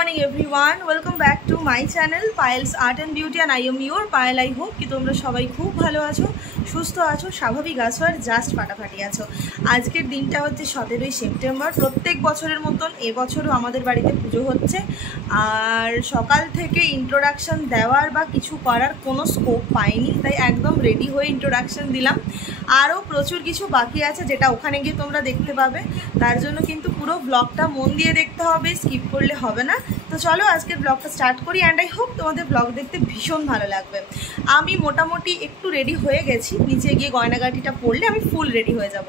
morning everyone, welcome back to my channel Payal's Art and Beauty and I am your Payal. I hope कि তোমরা সবাই খুব ভালো আছো, সুস্থ আছো, স্বাভাবিক আছো আর জাস্ট ফাটাফাটি আছো। আজকের দিনটা হচ্ছে 17ই সেপ্টেম্বর। প্রত্যেক বছরের মতন এবছরও আমাদের বাড়িতে পুজো হচ্ছে। আর সকাল থেকে ইন্ট্রোডাকশন দেওয়ার বা কিছু করার কোনো স্কোপ পাইনি, তাই একদম রেডি হয়ে ইন্ট্রোডাকশন দিলাম। আরও প্রচুর কিছু বাকি আছে যেটা ওখানে গিয়ে তোমরা দেখতে পাবে, তার জন্য কিন্তু পুরো ব্লগটা মন দিয়ে দেখতে হবে, স্কিপ করলে হবে না। তো চলো আজকের ব্লগটা স্টার্ট করি অ্যান্ড আই হোপ তোমাদের ব্লগ দেখতে ভীষণ ভালো লাগবে। আমি মোটামুটি একটু রেডি হয়ে গেছি, নিচে গিয়ে গয়নাগাটিটা পরলে আমি ফুল রেডি হয়ে যাব।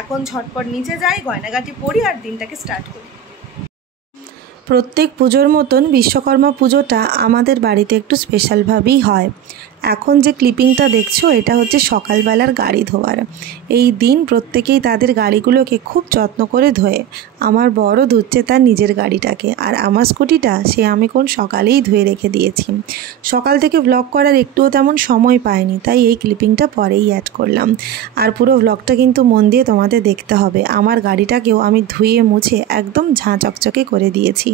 এখন ঝটপট নিচে যাই, গয়নাগাটি পরি আর দিনটাকে স্টার্ট করি। প্রত্যেক পুজোর মতন বিশ্বকর্মা পুজোটা আমাদের বাড়িতে একটু স্পেশালভাবেই হয়। এখন যে ক্লিপিংটা দেখছো এটা হচ্ছে সকালবেলার গাড়ি ধোয়ার। এই দিন প্রত্যেকেই তাদের গাড়িগুলোকে খুব যত্ন করে ধোয়ে। আমার বড় ধুচ্ছে তার নিজের গাড়িটাকে, আর আমার স্কুটিটা সে আমি কোন সকালেই ধুয়ে রেখে দিয়েছি। সকাল থেকে ব্লগ করার একটুও তেমন সময় পাইনি, তাই এই ক্লিপিংটা পরেই অ্যাড করলাম। আর পুরো ব্লগটা কিন্তু মন দিয়ে তোমাদের দেখতে হবে। আমার গাড়িটাকেও আমি ধুয়ে মুছে একদম ঝাঁ চকচকে করে দিয়েছি।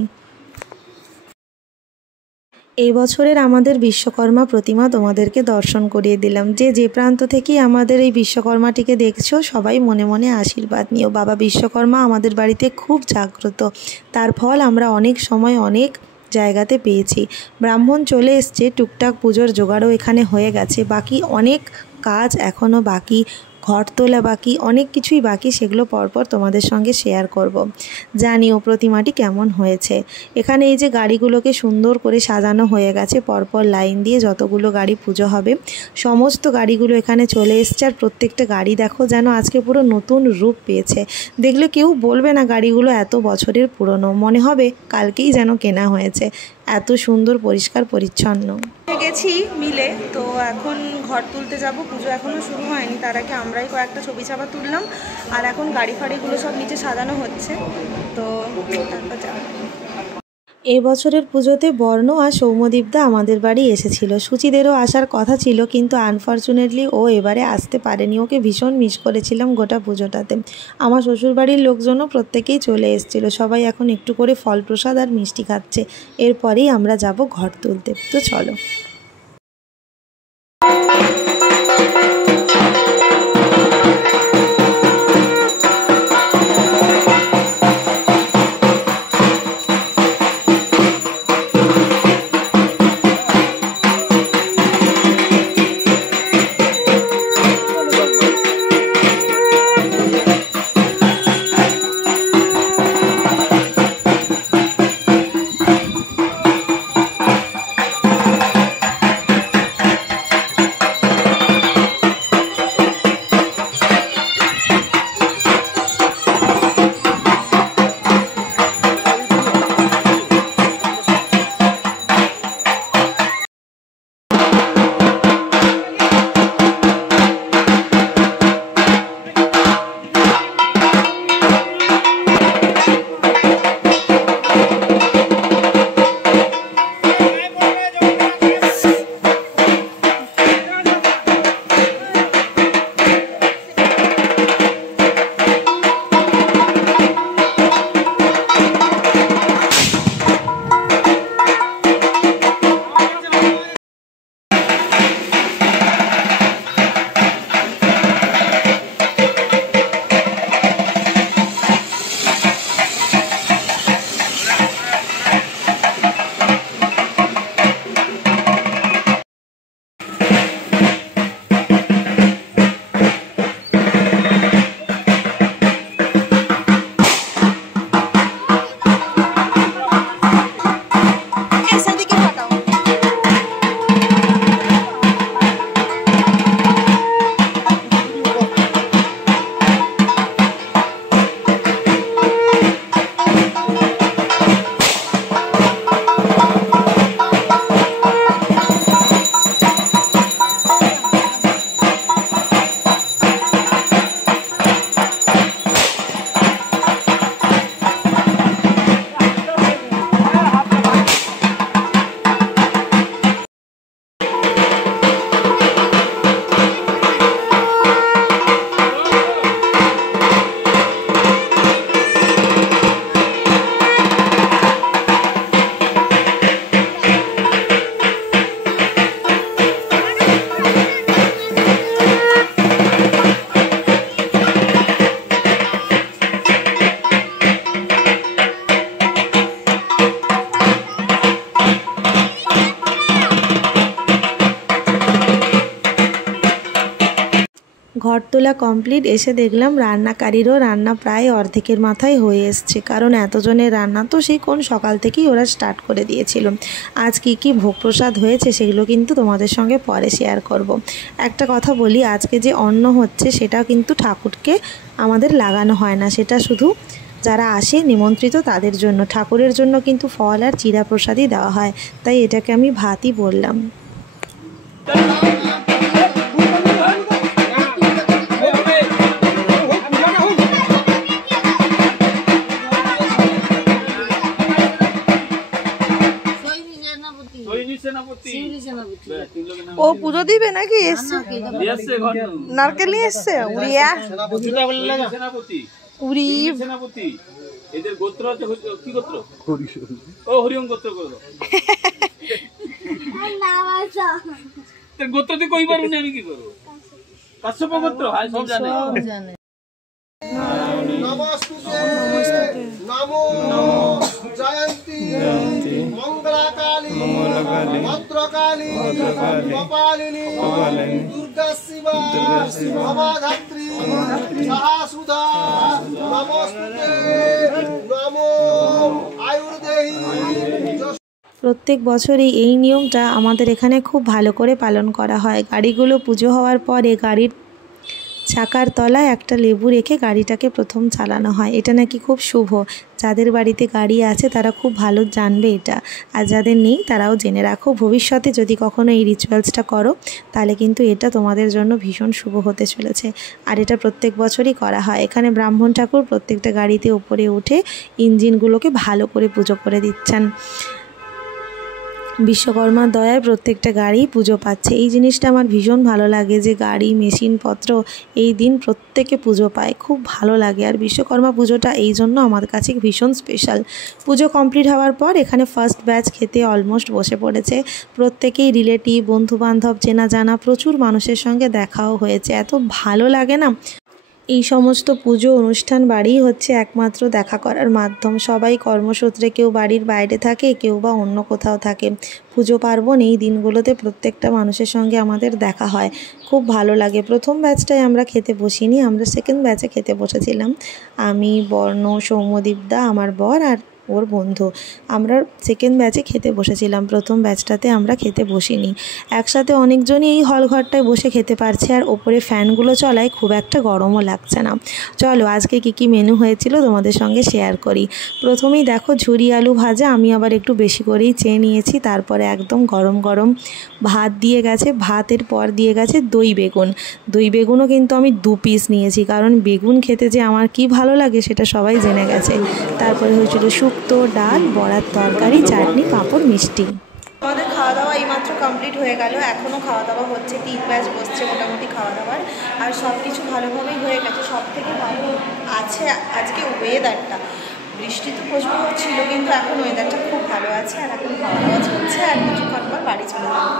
এই বছরের আমাদের বিশ্বকর্মা প্রতিমা তোমাদেরকে দর্শন করিয়ে দিলাম। যে প্রান্ত থেকেই আমাদের এই বিশ্বকর্মাটিকে দেখছো, সবাই মনে মনে আশীর্বাদ নিও। বাবা বিশ্বকর্মা আমাদের বাড়িতে খুব জাগ্রত, তার ফল আমরা অনেক সময় অনেক জায়গাতে পেয়েছি। ব্রাহ্মণ চলে এসছে, টুকটাক পুজোর জোগাড়ও এখানে হয়ে গেছে। বাকি অনেক কাজ এখনও বাকি, ঘর তোলা বাকি, অনেক কিছুই বাকি, সেগুলো পরপর তোমাদের সঙ্গে শেয়ার করব। জানিও প্রতিমাটি কেমন হয়েছে। এখানে এই যে গাড়িগুলোকে সুন্দর করে সাজানো হয়ে গেছে, পরপর লাইন দিয়ে যতগুলো গাড়ি পুজো হবে সমস্ত গাড়িগুলো এখানে চলে এসছে। আর প্রত্যেকটা গাড়ি দেখো যেন আজকে পুরো নতুন রূপ পেয়েছে। দেখলে কেউ বলবে না গাড়িগুলো এত বছরের পুরনো, মনে হবে কালকেই যেন কেনা হয়েছে। এত সুন্দর পরিষ্কার পরিচ্ছন্ন গেছি মিলে। তো এখন ঘর তুলতে যাব, পুজো এখনও শুরু হয়নি, তার আগে আমরাই কয়েকটা ছবি ছাপা তুললাম। আর এখন গাড়ি ফাড়িগুলো সব নিচে সাজানো হচ্ছে, তো তারপর যাব। এবছরের পুজোতে বর্ণ আর সৌম্যদীপদা আমাদের বাড়ি এসেছিল। সুচিদেরও আসার কথা ছিল, কিন্তু আনফর্চুনেটলি ও এবারে আসতে পারেনি। ওকে ভীষণ মিস করেছিলাম গোটা পুজোটাতে। আমার শ্বশুরবাড়ির লোকজনও প্রত্যেকেই চলে এসেছিল। সবাই এখন একটু করে ফল প্রসাদ আর মিষ্টি খাচ্ছে। এরপরেই আমরা যাব ঘর তুলতে। তো চলো। ঘর তোলা কমপ্লিট, এসে দেখলাম রান্নাকারীরও রান্না প্রায় অর্ধেকের মাথায় হয়ে এসছে, কারণ এতজনের রান্না তো সেই কোন সকাল থেকেই ওরা স্টার্ট করে দিয়েছিল। আজ কি ভোগ প্রসাদ হয়েছে সেগুলো কিন্তু তোমাদের সঙ্গে পরে শেয়ার করব। একটা কথা বলি, আজকে যে অন্ন হচ্ছে সেটা কিন্তু ঠাকুরকে আমাদের লাগানো হয় না, সেটা শুধু যারা আসে নিমন্ত্রিত তাদের জন্য। ঠাকুরের জন্য কিন্তু ফল আর চিরা প্রসাদই দেওয়া হয়, তাই এটাকে আমি ভাতই বললাম। ও পুজো দিবে নাকি? নারকেল নিয়ে এসছে। উড়িয়া উড়ি এদের গোত্র হচ্ছে কি গোত্র? ও হরিওম গোত্র করো। গোত্র তুই কই পারবি না, আমি কি করবো? কাশ্যপ গোত্র হয়, সব জানে। নমস্তুতে নমো জয়ন্তী মঙ্গলাকালী ভদ্রকালী কপালিনী দুর্গা শিবা ভবধাত্রী সহাসুধা নমস্তুতে নমো আয়ুর্দেহি। প্রত্যেক বছরই এই নিয়মটা আমাদের এখানে খুব ভালো করে পালন করা হয়। গাড়িগুলো পুজো হওয়ার পরে গাড়ির চাকার তলায় একটা লেবু রেখে গাড়িটাকে প্রথম চালানো হয়। এটা নাকি খুব শুভ। যাদের বাড়িতে গাড়ি আছে তারা খুব ভালো জানবে এটা, আর যাদের নেই তারাও জেনে রাখো। ভবিষ্যতে যদি কখনো এই রিচুয়ালসটা করো তাহলে কিন্তু এটা তোমাদের জন্য ভীষণ শুভ হতে চলেছে। আর এটা প্রত্যেক বছরই করা হয়। এখানে ব্রাহ্মণ ঠাকুর প্রত্যেকটা গাড়িতে উপরে উঠে ইঞ্জিনগুলোকে ভালো করে পুজো করে দিচ্ছেন। বিশ্বকর্মার দয়ায় প্রত্যেকটা গাড়ি পুজো পাচ্ছে। এই জিনিসটা আমার ভীষণ ভালো লাগে যে গাড়ি মেশিনপত্র এই দিন প্রত্যেকে পুজো পায়, খুব ভালো লাগে। আর বিশ্বকর্মা পুজোটা এই জন্য আমার কাছে ভীষণ স্পেশাল। পুজো কমপ্লিট হওয়ার পর এখানে ফার্স্ট ব্যাচ খেতে অলমোস্ট বসে পড়েছে। প্রত্যেকেই রিলেটিভ, বন্ধুবান্ধব, চেনা জানা প্রচুর মানুষের সঙ্গে দেখাও হয়েছে। এত ভালো লাগে না। এই সমস্ত পুজো অনুষ্ঠান বাড়ি হচ্ছে একমাত্র দেখা করার মাধ্যম। সবাই কর্মসূত্রে কেউ বাড়ির বাইরে থাকে, কেউ বা অন্য কোথাও থাকে। পুজো পার্বণ এই দিনগুলোতে প্রত্যেকটা মানুষের সঙ্গে আমাদের দেখা হয়, খুব ভালো লাগে। প্রথম ব্যাচটায় আমরা খেতে বসিনি, আমরা সেকেন্ড ব্যাচে খেতে বসেছিলাম। আমি, বর্ণ, সৌম্যদীপদা, আমার বর আর ওর বন্ধু, আমরা সেকেন্ড ব্যাচে খেতে বসেছিলাম। প্রথম ব্যাচটাতে আমরা খেতে বসিনি। একসাথে অনেকজনই এই হল ঘরটায় বসে খেতে পারছে, আর ওপরে ফ্যানগুলো চলায় খুব একটা গরমও লাগছে না। চলো আজকে কি মেনু হয়েছিল তোমাদের সঙ্গে শেয়ার করি। প্রথমেই দেখো ঝুরি আলু ভাজা, আমি আবার একটু বেশি করেই চেয়ে নিয়েছি। তারপরে একদম গরম গরম ভাত দিয়ে গেছে, ভাতের পর দিয়ে গেছে দই বেগুন। দই বেগুনও কিন্তু আমি 2 পিস নিয়েছি, কারণ বেগুন খেতে যে আমার কি ভালো লাগে সেটা সবাই জেনে গেছে। তারপরে হয়েছিল শুক্তো, ডাল, বড়ার তরকারি, চাটনি, পাঁপড়, মিষ্টি। আমাদের খাওয়া দাওয়া এইমাত্র কমপ্লিট হয়ে গেল। এখনও খাওয়া দাওয়া হচ্ছে, 3 ব্যাচ বসছে মোটামুটি খাওয়া দাওয়ার। আর সব কিছু ভালোভাবেই হয়ে গেছে। সব থেকে ভালো আছে আজকে ওয়েদারটা। বৃষ্টি তো প্রচুর হচ্ছিল, কিন্তু এখন ওয়েদারটা খুব ভালো আছে। আর এখন খাওয়া দাওয়া চলছে, আর কিছুক্ষণ পর বাড়ি চলে যাবো।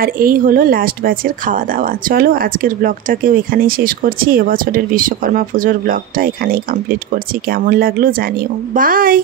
আর এই হলো লাস্ট ব্যাচের খাওয়া দাওয়া। চলো আজকের ব্লগটাকেও এখানেই শেষ করছি। এবছরের বিশ্বকর্মা পুজোর ব্লগটা এখানেই কমপ্লিট করছি। কেমন লাগলো জানিও। বাই।